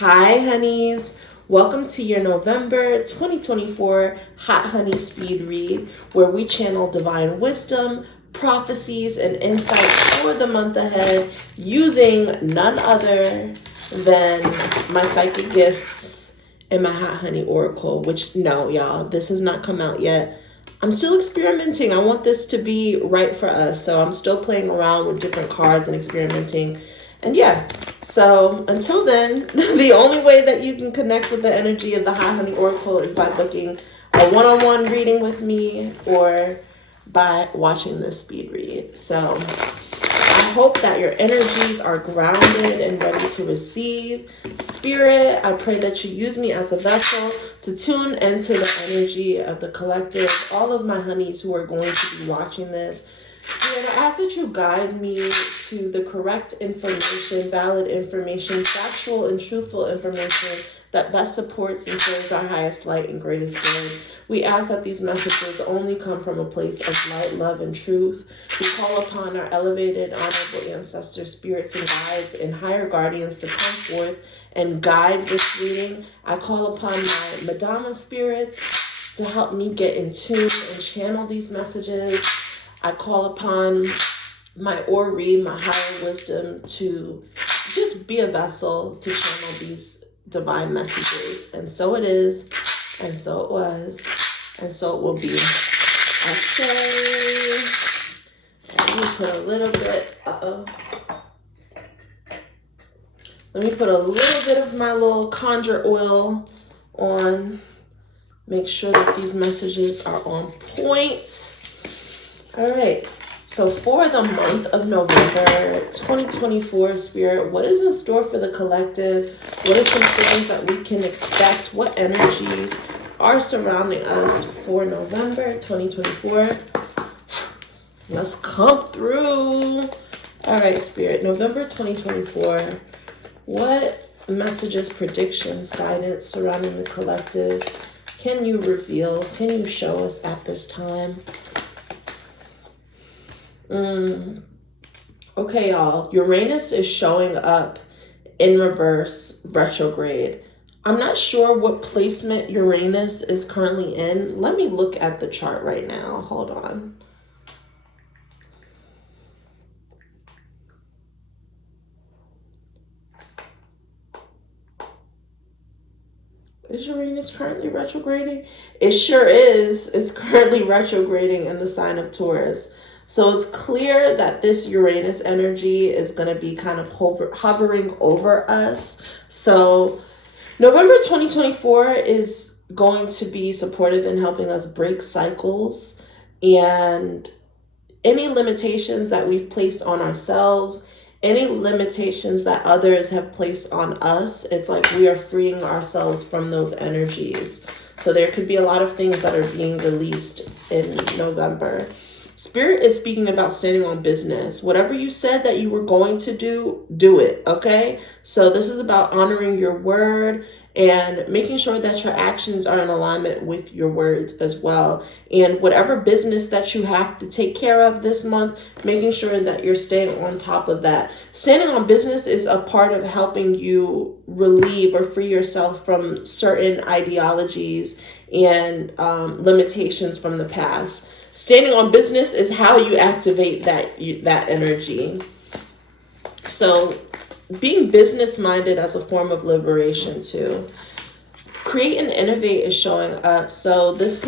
Hi, honeys. Welcome to your November 2024 Hot Honey Speed Read, where we channel divine wisdom, prophecies, and insights for the month ahead using none other than my psychic gifts and my Hot Honey Oracle, which, no, y'all, this has not come out yet. I'm still experimenting. I want this to be right for us, so I'm still playing around with different cards and experimenting. And yeah, so until then, the only way that you can connect with the energy of the Hot Honey Oracle is by booking a one-on-one reading with me or by watching this speed read. So I hope that your energies are grounded and ready to receive. Spirit, I pray that you use me as a vessel to tune into the energy of the collective, all of my honeys who are going to be watching this. Spirit, I ask that you guide me to the correct information, valid information, factual and truthful information that best supports and serves our highest light and greatest good. We ask that these messages only come from a place of light, love, and truth. We call upon our elevated, honorable ancestor spirits and guides and higher guardians to come forth and guide this reading. I call upon my Madama spirits to help me get in tune and channel these messages. I call upon my Ori, my higher wisdom, to just be a vessel to channel these divine messages. And so it is, and so it was, and so it will be. Okay. Let me put a little bit, Let me put a little bit of my little conjure oil on. Make sure that these messages are on point. All right, so for the month of November 2024, Spirit, what is in store for the collective? What are some things that we can expect? What energies are surrounding us for November 2024? Let's come through. All right, Spirit, November 2024, what messages, predictions, guidance surrounding the collective can you reveal? Can you show us at this time? Okay, y'all. Uranus is showing up in reverse retrograde. I'm not sure what placement Uranus is currently in. Let me look at the chart right now. Hold on. Is Uranus currently retrograding? It sure is. It's currently retrograding in the sign of Taurus. So it's clear that this Uranus energy is going to be kind of hovering over us. So November 2024 is going to be supportive in helping us break cycles and any limitations that we've placed on ourselves, any limitations that others have placed on us. It's like we are freeing ourselves from those energies. So there could be a lot of things that are being released in November. Spirit is speaking about standing on business. Whatever you said that you were going to do, do it, okay? So this is about honoring your word and making sure that your actions are in alignment with your words as well. And whatever business that you have to take care of this month, making sure that you're staying on top of that. Standing on business is a part of helping you relieve or free yourself from certain ideologies and limitations from the past. Standing on business is how you activate that energy. So being business-minded as a form of liberation too. Create and innovate is showing up. So this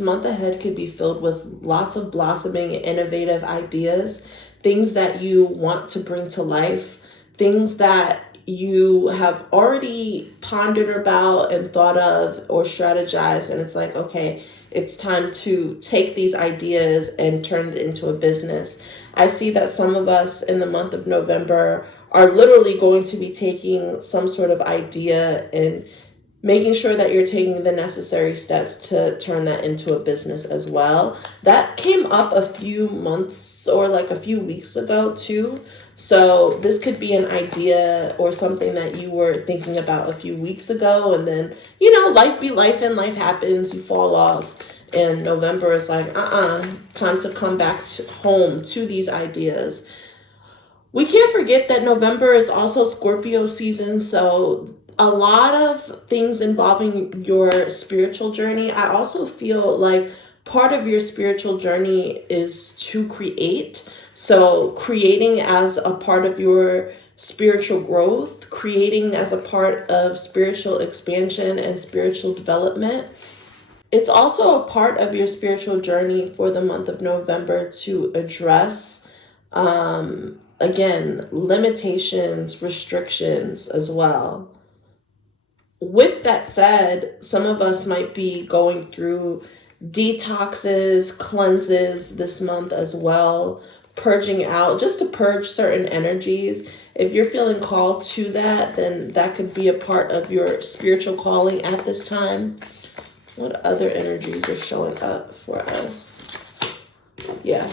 month ahead could be filled with lots of blossoming and innovative ideas, things that you want to bring to life, things that you have already pondered about and thought of or strategized. And it's like, okay, it's time to take these ideas and turn it into a business. I see that some of us in the month of November are literally going to be taking some sort of idea and making sure that you're taking the necessary steps to turn that into a business as well. That came up a few months or like a few weeks ago too. So this could be an idea or something that you were thinking about a few weeks ago. And then, life be life and life happens. You fall off. And November is like, time to come back home to these ideas. We can't forget that November is also Scorpio season, so a lot of things involving your spiritual journey. I also feel like part of your spiritual journey is to create. So, creating as a part of your spiritual growth, creating as a part of spiritual expansion and spiritual development. It's also a part of your spiritual journey for the month of November to address, again, limitations, restrictions as well. With that said, some of us might be going through detoxes, cleanses this month as well, purging out, just to purge certain energies. If you're feeling called to that, then that could be a part of your spiritual calling at this time. What other energies are showing up for us? Yeah,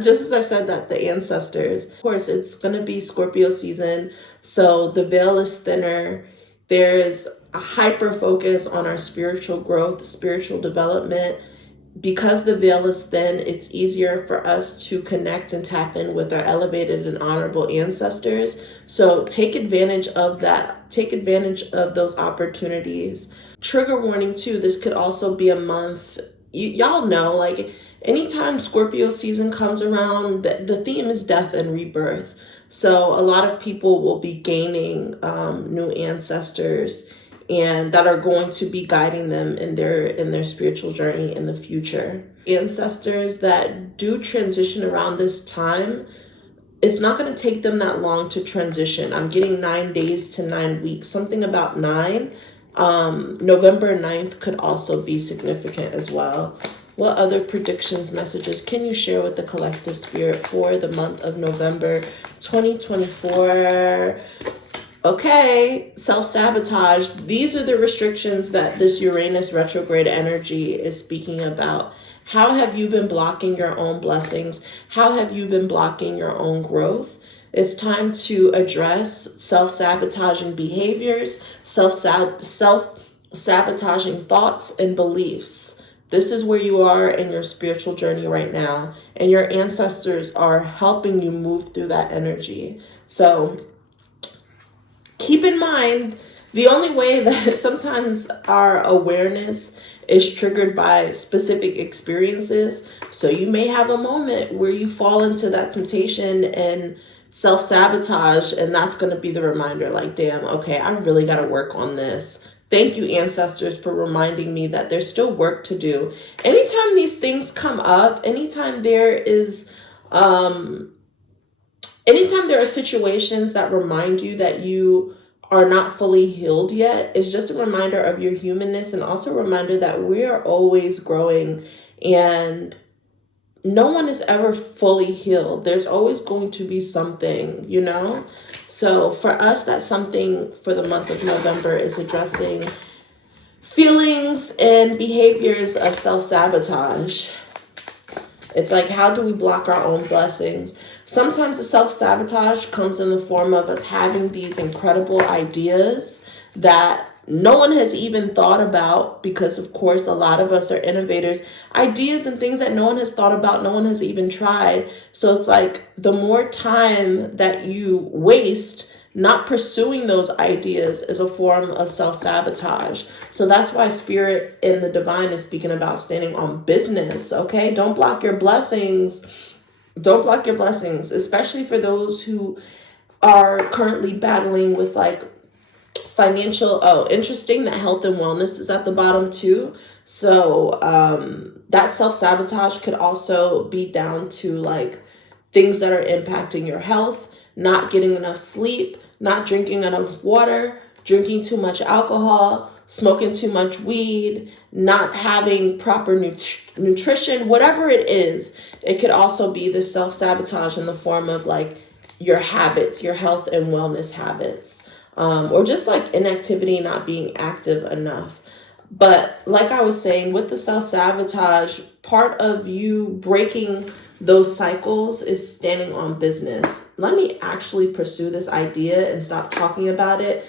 just as I said that, the ancestors. Of course, it's going to be Scorpio season, so the veil is thinner. There is a hyper focus on our spiritual growth, spiritual development. Because the veil is thin, it's easier for us to connect and tap in with our elevated and honorable ancestors. So take advantage of that. Take advantage of those opportunities. Trigger warning too, this could also be a month, y'all know, like anytime Scorpio season comes around, the theme is death and rebirth. So a lot of people will be gaining new ancestors, and that are going to be guiding them in their spiritual journey in the future. Ancestors that do transition around this time, it's not going to take them that long to transition. I'm getting 9 days to 9 weeks, something about 9. November 9th could also be significant as well. What other predictions, messages can you share with the collective spirit for the month of November 2024? Okay, self-sabotage. These are the restrictions that this Uranus retrograde energy is speaking about. How have you been blocking your own blessings? How have you been blocking your own growth? It's time to address self-sabotaging behaviors, self-sabotaging thoughts and beliefs. This is where you are in your spiritual journey right now, and your ancestors are helping you move through that energy. So keep in mind, the only way that sometimes our awareness is triggered by specific experiences. So you may have a moment where you fall into that temptation and self-sabotage, and that's going to be the reminder, like, damn, okay, I really got to work on this. Thank you, ancestors, for reminding me that there's still work to do. Anytime these things come up, anytime there are situations that remind you that you are not fully healed yet, it's just a reminder of your humanness, and also a reminder that we are always growing, and no one is ever fully healed. There's always going to be something, you know? So for us, that something for the month of November is addressing feelings and behaviors of self-sabotage. It's like, how do we block our own blessings? Sometimes the self-sabotage comes in the form of us having these incredible ideas that no one has even thought about, because of course a lot of us are innovators. Ideas and things that no one has thought about, no one has even tried. So it's like the more time that you waste not pursuing those ideas is a form of self-sabotage. So that's why Spirit in the Divine is speaking about standing on business, okay? Don't block your blessings. Don't block your blessings, especially for those who are currently battling with like financial. Oh, interesting that health and wellness is at the bottom too. So that self-sabotage could also be down to like things that are impacting your health, not getting enough sleep, not drinking enough water, drinking too much alcohol, smoking too much weed, not having proper nutrition, whatever it is. It could also be the self-sabotage in the form of like your habits, your health and wellness habits, or just like inactivity, not being active enough. But like I was saying, with the self-sabotage, part of you breaking those cycles is standing on business. Let me actually pursue this idea and stop talking about it.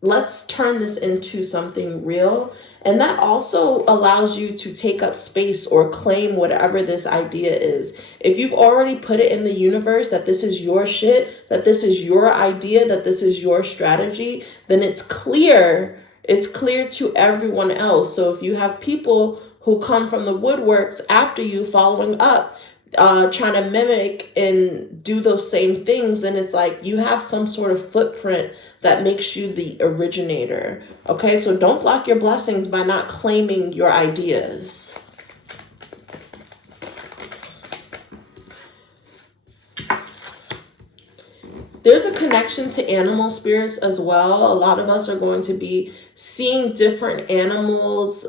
let's turn this into something real. And that also allows you to take up space or claim whatever this idea is. If you've already put it in the universe that this is your shit, that this is your idea, that this is your strategy, then it's clear to everyone else. So if you have people who come from the woodworks after you following up, trying to mimic and do those same things, then it's like you have some sort of footprint that makes you the originator. Okay, so don't block your blessings by not claiming your ideas. There's a connection to animal spirits as well. A lot of us are going to be seeing different animals,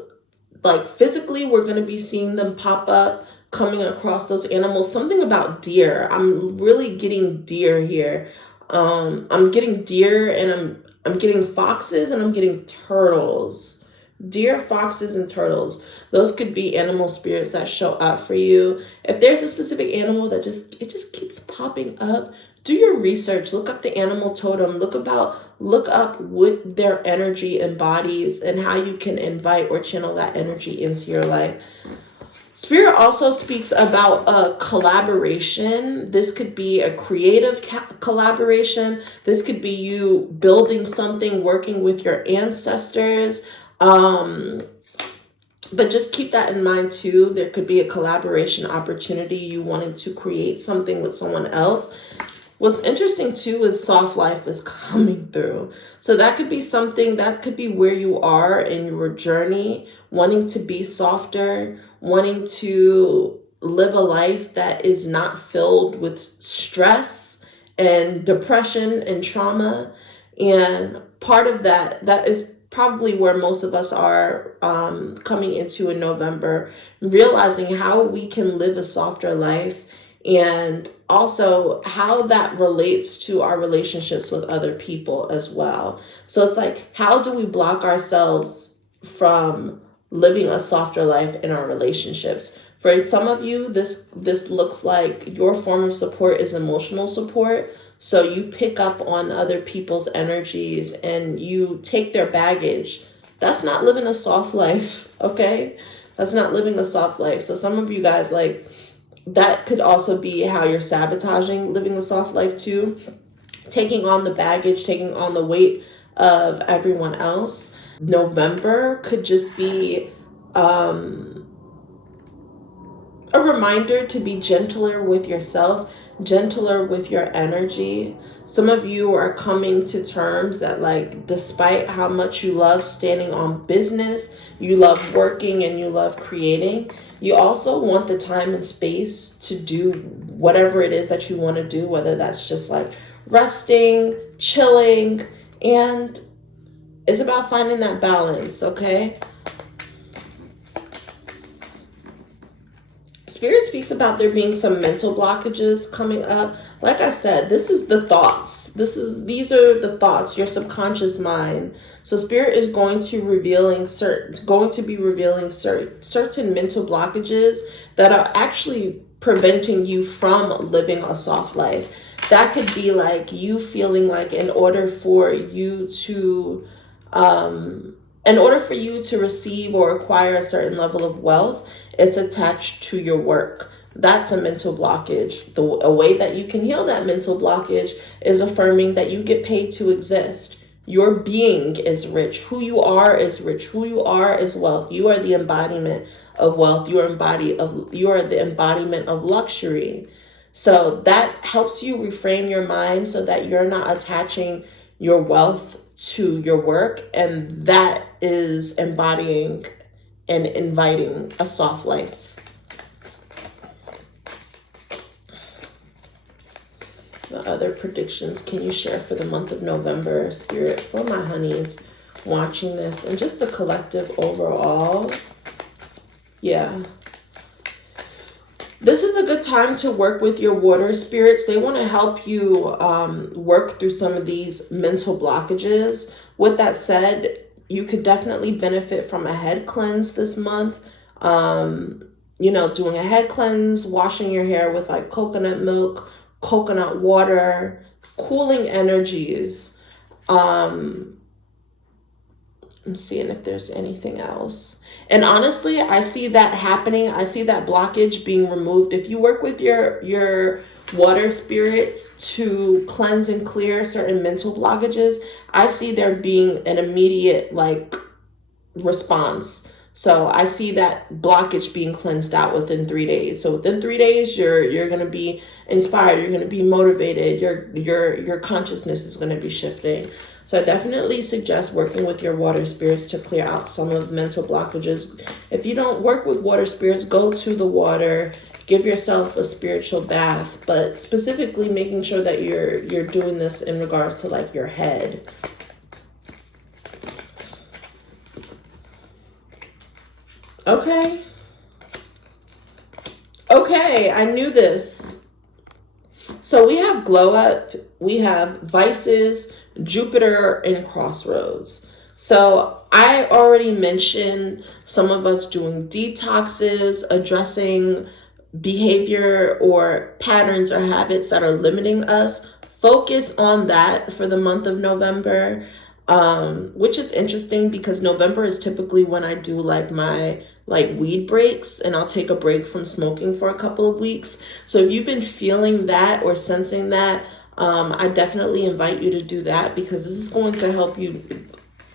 like physically, we're going to be seeing them pop up, coming across those animals. Something about deer. I'm really getting deer here. I'm getting deer, and I'm getting foxes, and I'm getting turtles. Deer, foxes, and turtles. Those could be animal spirits that show up for you. If there's a specific animal that just keeps popping up, do your research. Look up the animal totem. Look up what their energy embodies and how you can invite or channel that energy into your life. Spirit also speaks about a collaboration. This could be a creative collaboration. This could be you building something, working with your ancestors. But just keep that in mind too. There could be a collaboration opportunity. You wanted to create something with someone else. What's interesting too is soft life is coming through. So that could be something, that could be where you are in your journey, wanting to be softer, wanting to live a life that is not filled with stress and depression and trauma. And part of that is probably where most of us are coming into in November, realizing how we can live a softer life, and also how that relates to our relationships with other people as well. So it's like, how do we block ourselves from living a softer life in our relationships? For some of you, this looks like your form of support is emotional support. So you pick up on other people's energies and you take their baggage. That's not living a soft life, okay? That's not living a soft life. So some of you guys, like, that could also be how you're sabotaging living a soft life too. Taking on the baggage, taking on the weight of everyone else. November could just be a reminder to be gentler with yourself, gentler with your energy. Some of you are coming to terms that, like, despite how much you love standing on business, you love working, and you love creating, you also want the time and space to do whatever it is that you want to do, whether that's just like resting, chilling, and it's about finding that balance, okay? Spirit speaks about there being some mental blockages coming up. Like I said, this is the thoughts. These are the thoughts, your subconscious mind. So Spirit is going to be revealing certain mental blockages that are actually preventing you from living a soft life. That could be like you feeling like in order for you to receive or acquire a certain level of wealth, it's attached to your work. That's a mental blockage. A way that you can heal that mental blockage is affirming that you get paid to exist. Your being is rich. Who you are is rich. Who you are is wealth. You are the embodiment of wealth. You are the embodiment of luxury. So that helps you reframe your mind so that you're not attaching your wealth to your work, and that is embodying and inviting a soft life. What other predictions can you share for the month of November, Spirit, for my honeys watching this, and just the collective overall? Yeah. This is a good time to work with your water spirits. They want to help you work through some of these mental blockages. With that said, you could definitely benefit from a head cleanse this month. Doing a head cleanse, washing your hair with like coconut milk, coconut water, cooling energies. I'm seeing if there's anything else. And honestly, I see that happening. I see that blockage being removed. If you work with your water spirits to cleanse and clear certain mental blockages, I see there being an immediate like response. So I see that blockage being cleansed out within 3 days. So within 3 days, you're going to be inspired. You're going to be motivated. Your consciousness is going to be shifting. So I definitely suggest working with your water spirits to clear out some of the mental blockages. If you don't work with water spirits, go to the water, give yourself a spiritual bath, but specifically making sure that you're doing this in regards to like your head. Okay. Okay, I knew this. So we have glow up, we have vices, Jupiter, and crossroads. So I already mentioned some of us doing detoxes, addressing behavior or patterns or habits that are limiting us. Focus on that for the month of November, which is interesting because November is typically when I do like my weed breaks, and I'll take a break from smoking for a couple of weeks. So if you've been feeling that or sensing that, I definitely invite you to do that because this is going to help you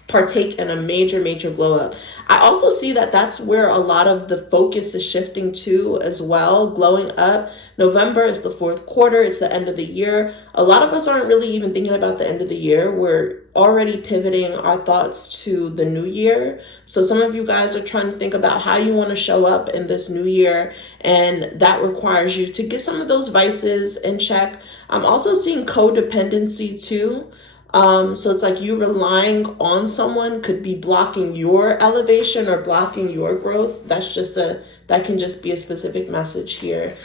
partake in a major glow up. I also see that that's where a lot of the focus is shifting to as well, glowing up. November is the fourth quarter. It's the end of the year. A lot of us aren't really even thinking about the end of the year. We're already pivoting our thoughts to the new year. So some of you guys are trying to think about how you want to show up in this new year, and that requires you to get some of those vices in check. I'm also seeing codependency too. So it's like you relying on someone could be blocking your elevation or blocking your growth. That can just be a specific message here.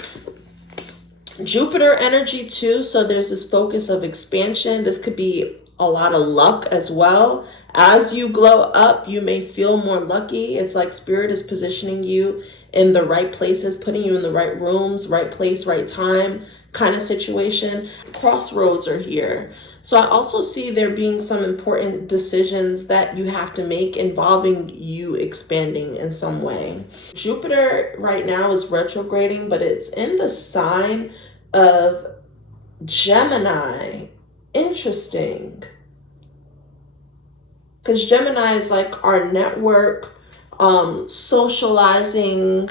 Jupiter energy too. So there's this focus of expansion. This could be a lot of luck as well. As you glow up, you may feel more lucky. It's like spirit is positioning you in the right places, putting you in the right rooms, right place, right time kind of situation. Crossroads are here. So I also see there being some important decisions that you have to make involving you expanding in some way. Jupiter right now is retrograding, but it's in the sign of Gemini. Interesting. Because Gemini is like our network, socializing,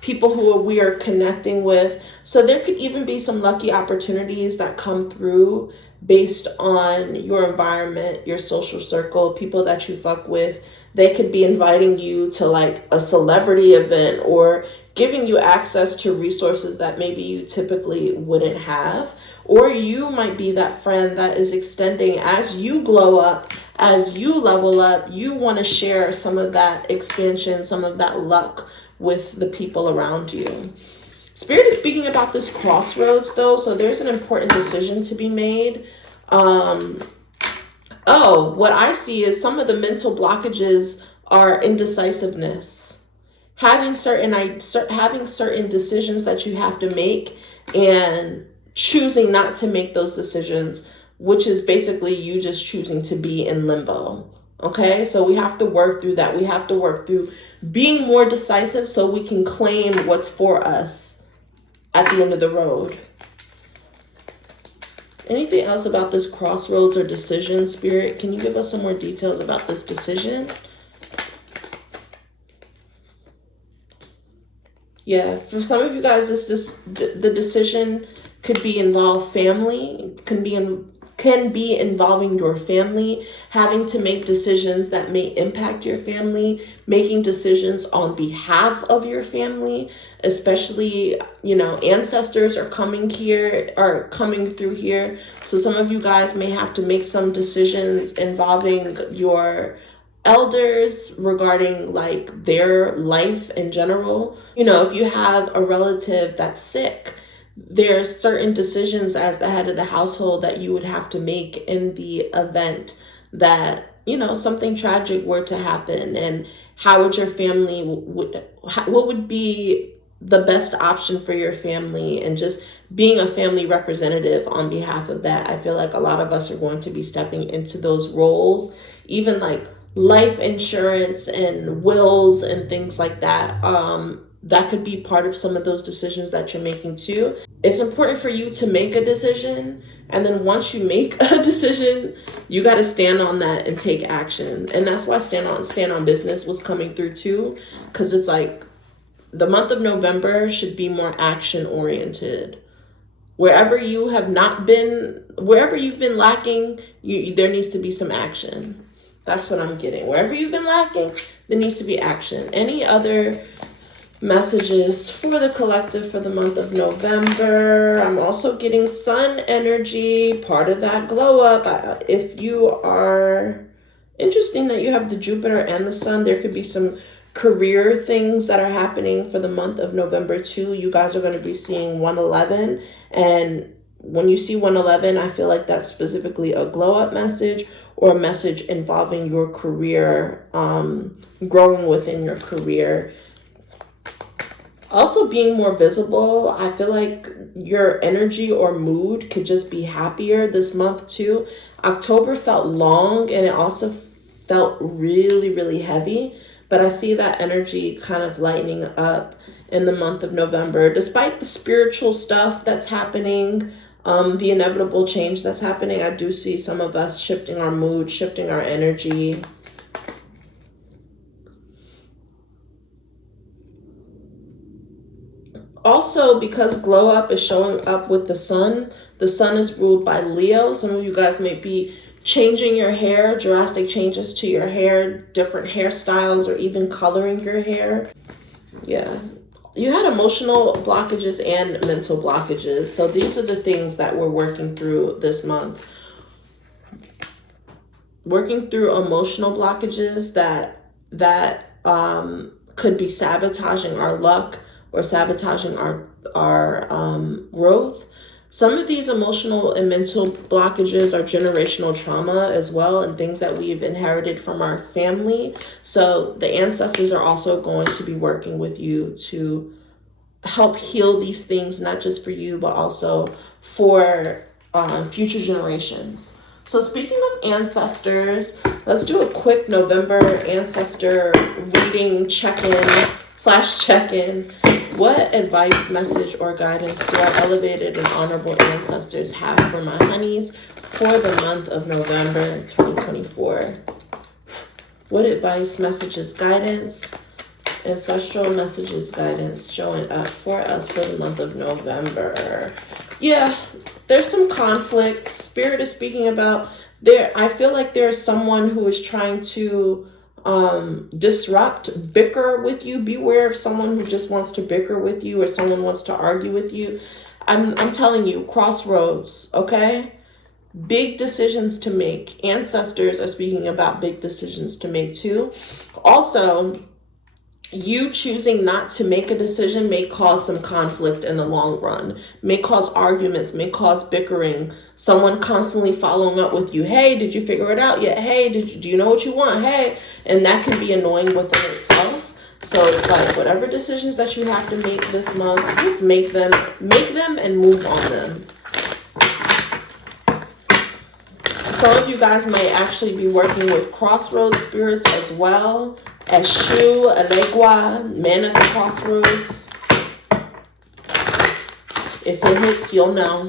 people who we are connecting with. So there could even be some lucky opportunities that come through based on your environment, your social circle, people that you fuck with. They could be inviting you to like a celebrity event or giving you access to resources that maybe you typically wouldn't have. Or you might be that friend that is extending as you glow up, as you level up, you want to share some of that expansion, some of that luck with the people around you. Spirit is speaking about this crossroads though, so there's an important decision to be made. What I see is some of the mental blockages are indecisiveness. Having certain decisions that you have to make and choosing not to make those decisions, which is basically you just choosing to be in limbo. Okay, so we have to work through that. We have to work through being more decisive so we can claim what's for us at the end of the road. Anything else about this crossroads or decision, Spirit? Can you give us some more details about this decision? Yeah, for some of you guys, the decision could be involve family, can be involving your family, having to make decisions that may impact your family, making decisions on behalf of your family, especially, ancestors are coming through here. So some of you guys may have to make some decisions involving your elders regarding like their life in general. If you have a relative that's sick, there's certain decisions as the head of the household that you would have to make in the event that, something tragic were to happen. And how would your family, what would be the best option for your family, and just being a family representative on behalf of that. I feel like a lot of us are going to be stepping into those roles, even like life insurance and wills and things like that. That could be part of some of those decisions that you're making too. It's important for you to make a decision, and then once you make a decision, you got to stand on that and take action. And that's why stand on business was coming through too, because it's like the month of November should be more action oriented. Wherever you have not been, wherever you've been lacking, there needs to be some action. That's what I'm getting. Wherever you've been lacking, there needs to be action. Any other messages for the collective for the month of November? I'm also getting sun energy, part of that glow up. If you are, interesting that you have the Jupiter and the sun, there could be some career things that are happening for the month of November too. You guys are going to be seeing 111, and when you see 111, I feel like that's specifically a glow up message or a message involving your career, growing within your career. Also being more visible. I feel like your energy or mood could just be happier this month too. October felt long, and it also felt really, really heavy. But I see that energy kind of lightening up in the month of November, despite the spiritual stuff that's happening, the inevitable change that's happening. I do see some of us shifting our mood, shifting our energy. Also, because glow up is showing up with the sun is ruled by Leo. Some of you guys may be changing your hair, drastic changes to your hair, different hairstyles, or even coloring your hair. Yeah. You had emotional blockages and mental blockages. So these are the things that we're working through this month. Working through emotional blockages that could be sabotaging our luck or sabotaging our growth. Some of these emotional and mental blockages are generational trauma as well, and things that we've inherited from our family. So the ancestors are also going to be working with you to help heal these things, not just for you, but also for future generations. So speaking of ancestors, let's do a quick November ancestor reading check-in. What advice, message, or guidance do our elevated and honorable ancestors have for my honeys for the month of November 2024? What advice, messages, guidance, ancestral messages, guidance showing up for us for the month of November? Yeah, there's some conflict. Spirit is speaking about there. I feel like there's someone who is trying to disrupt, bicker with you. Beware of someone who just wants to bicker with you or someone wants to argue with you. I'm telling you, crossroads, okay? Big decisions to make. Ancestors are speaking about big decisions to make too. Also, you choosing not to make a decision may cause some conflict in the long run, may cause arguments, may cause bickering. Someone constantly following up with you. Hey, did you figure it out yet? Hey, do you know what you want? Hey, and that can be annoying within itself. So it's like whatever decisions that you have to make this month, just make them and move on them. Some of you guys might actually be working with crossroads spirits as well. Eshu, Elegua, man at the crossroads. If it hits, you'll know.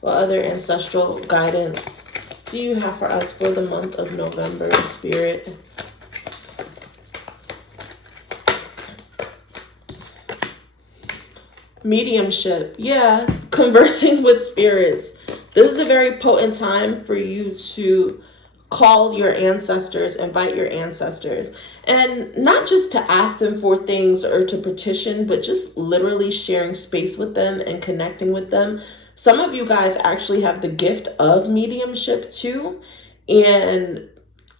What other ancestral guidance do you have for us for the month of November, Spirit? Mediumship. Yeah, conversing with spirits. This is a very potent time for you to call your ancestors, invite your ancestors, and not just to ask them for things or to petition, but just literally sharing space with them and connecting with them. Some of you guys actually have the gift of mediumship too, and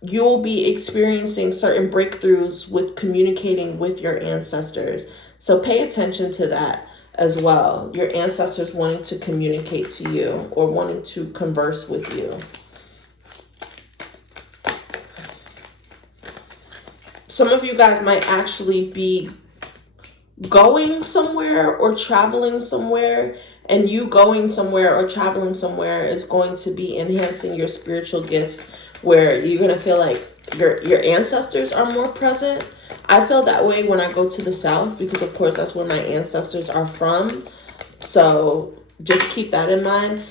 you'll be experiencing certain breakthroughs with communicating with your ancestors. So pay attention to that as well. Your ancestors wanting to communicate to you or wanting to converse with you. Some of you guys might actually be going somewhere or traveling somewhere, And you going somewhere or traveling somewhere is going to be enhancing your spiritual gifts, where you're going to feel like your ancestors are more present. I feel that way when I go to the South, because of course that's where my ancestors are from. So just keep that in mind.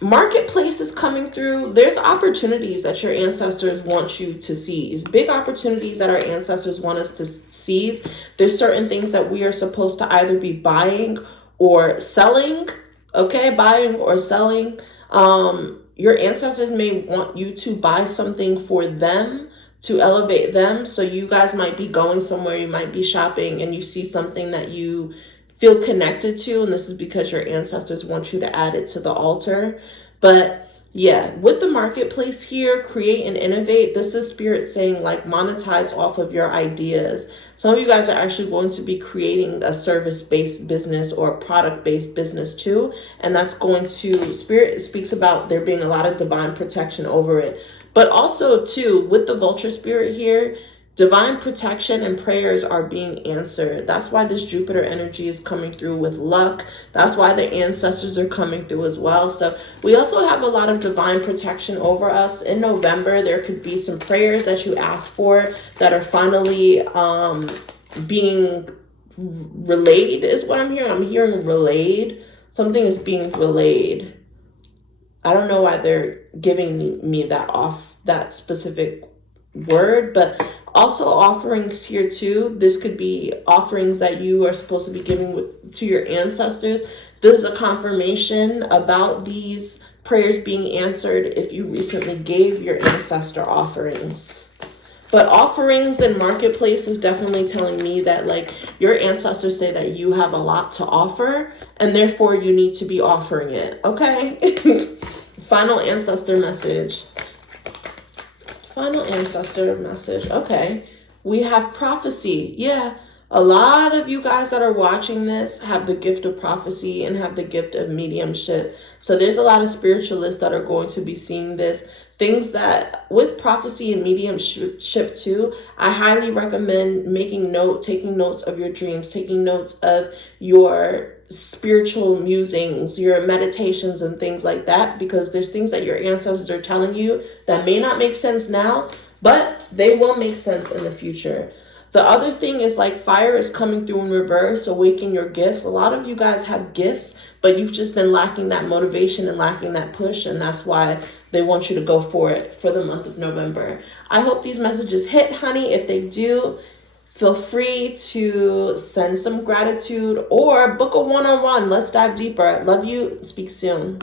Marketplace is coming through. There's opportunities that your ancestors want you to seize. Big opportunities that our ancestors want us to seize. There's certain things that we are supposed to either be buying or selling. Okay, buying or selling. Your ancestors may want you to buy something for them to elevate them. So you guys might be going somewhere, you might be shopping, and you see something that you feel connected to, and this is because your ancestors want you to add it to the altar. But yeah, with the marketplace here, create and innovate. This is spirit saying like monetize off of your ideas. Some of you guys are actually going to be creating a service-based business or a product-based business too, and that's going to, spirit speaks about there being a lot of divine protection over it. But also too, with the vulture spirit here, divine protection and prayers are being answered. That's why this Jupiter energy is coming through with luck. That's why the ancestors are coming through as well. So we also have a lot of divine protection over us. In November, there could be some prayers that you ask for that are finally being relayed, is what I'm hearing. I'm hearing relayed. Something is being relayed. I don't know why they're giving me that specific word, but also offerings here too. This could be offerings that you are supposed to be giving to your ancestors. This is a confirmation about these prayers being answered if you recently gave your ancestor offerings. But offerings and marketplace is definitely telling me that like your ancestors say that you have a lot to offer, and therefore you need to be offering it. Okay. Final ancestor message. Final ancestor message. Okay. We have prophecy. Yeah. A lot of you guys that are watching this have the gift of prophecy and have the gift of mediumship. So there's a lot of spiritualists that are going to be seeing this. Things that with prophecy and mediumship too, I highly recommend taking notes of your dreams, taking notes of your spiritual musings, your meditations and things like that, because there's things that your ancestors are telling you that may not make sense now, but they will make sense in the future. The other thing is like fire is coming through in reverse, awaken your gifts. A lot of you guys have gifts, but you've just been lacking that motivation and lacking that push, and that's why they want you to go for it for the month of November. I hope these messages hit, honey. If they do, feel free to send some gratitude or book a one-on-one. Let's dive deeper. Love you. Speak soon.